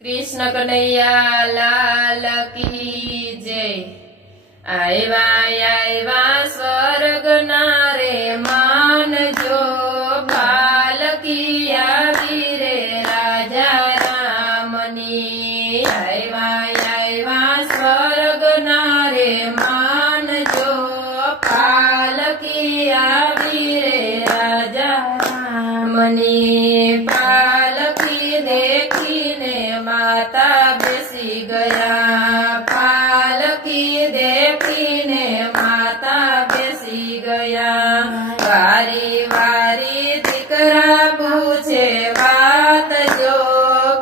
कृष्ण कन्हैया लाल की जय। आयवा आयवा स्वर्ग नारे मान जो पालकी आवी रे राजा रामनी। आयवा आयवा स्वर्ग नारे मान जो पालकी आवी रे राजा रामनी। पालकी देखीने माता बेसी गया, पालकी देखीने माता बेसी गया। वारी वारी दीकरा पूछे बात जो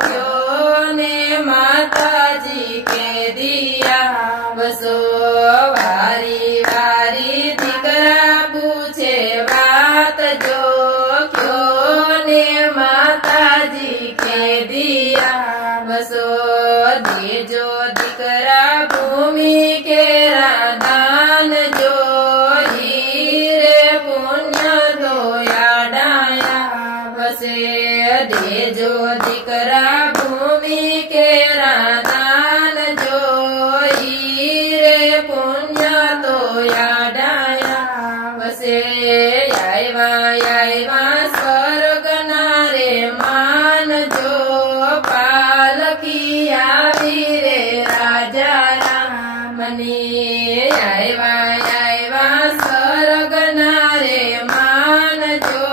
क्यों ने माताजी के दिया बसो। वारी वारी दीकरा पूछे बात जो क्यों ने माताजी के दिया बसो। देजो दीकरा भूमि के दान जो हीरे पुण्य धोया डाया बसे। देजो दीकरा भूमि के दान जो हीरे पुण्य धोया डाया बसे। आयवा आयवा स्वर्ग नारे मान जो पालकी आवी रे राजा रामनी। आयवा आयवा स्वर्ग नारे मान जो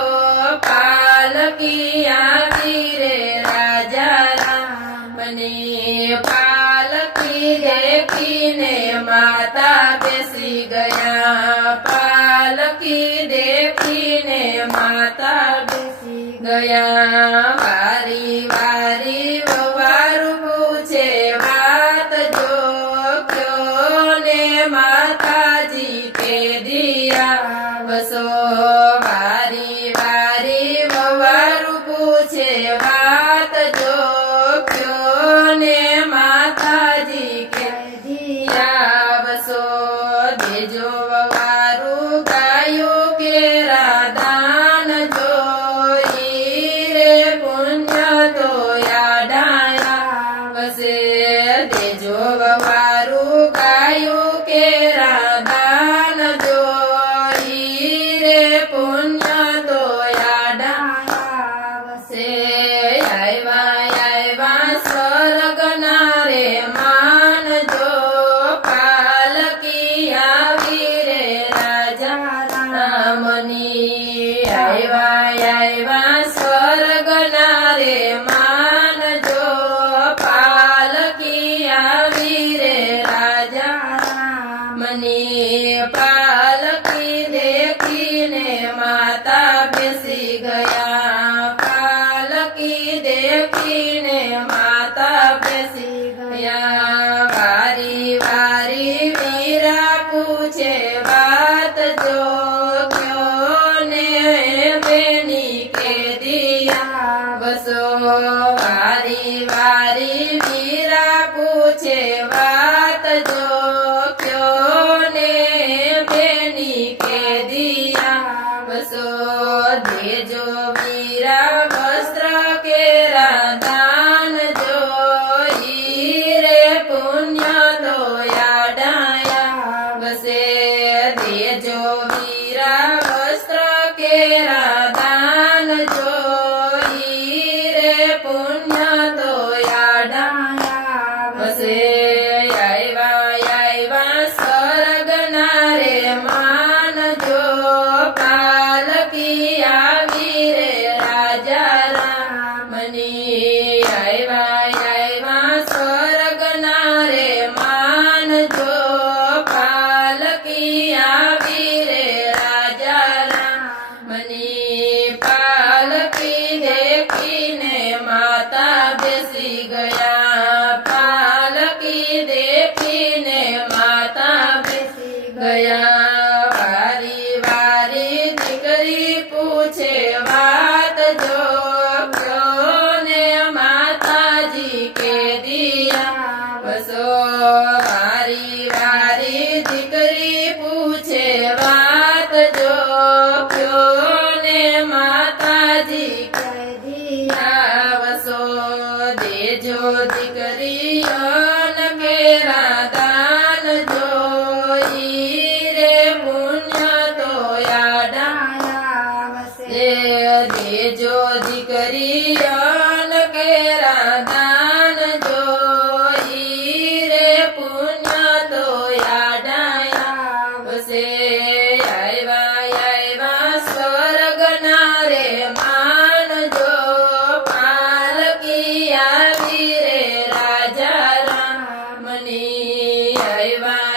पालकी आवी रे राजा रामनी। पालकी देखीने माता बेसी गया, पालकी देखीने माता बेसी गया। वारी वारी वारू पूछे बात जो क्यों ने माताजी के दिया बसो। वारी वारी वारू पूछे बात जो क्यों ने माताजी के दिया बसो। देजो वारू गायो के दान जो हीरे पुण्य तो याडाया बसे। देजो वारू गायो के दान जो हीरे पुण्य तो याडाया बसे। आयवा आयवा स्वर्ग नारे मान जो पालकी आवी रे राजा रामनी। आयवा आयवा स्वर्ग नारे मान जो पालकी आवी रे राजा रामनी। पालकी देखीने माता बेसी गया, पालकी देखीने माता बेसी गया। वारी वारी वीरा पूछे बात जो क्यों ने बेनी के दिया बसो। वारी वारी वीरा पूछे बात जो क्यों ने बेनी के दिया बसो। देजो वीरा वस्त्र के दान जो हीरे पुण्य धोया डाया बसे। देजो वीरा वस्त्र के दान जो हीरे पुण्य धोया डाया बसे। आयवा आयवा स्वर्ग नारे मान जो पालकी आवी रे राजा रामनी। आयवा आयवा स्वर्ग नारे मान जो पालकी आवी रे राजा रामनी। पालकी देखीने माता बेसी गया, पालकी देखीने माता बेसी गया। वारी वारी दीकरी पूछे बात जो क्यों ने माता દીકરીઓન કેરા દાન જોઈ રે પુણ્ય તો યાદાવશે દેજો દીકરીઓન કેરા દાન જોઈ રે પુણ્ય તો યાદાવશે આવ્યા સ્વર્ગના રે માનજો પાલકી આવી રે રાજા રામની આવ્યા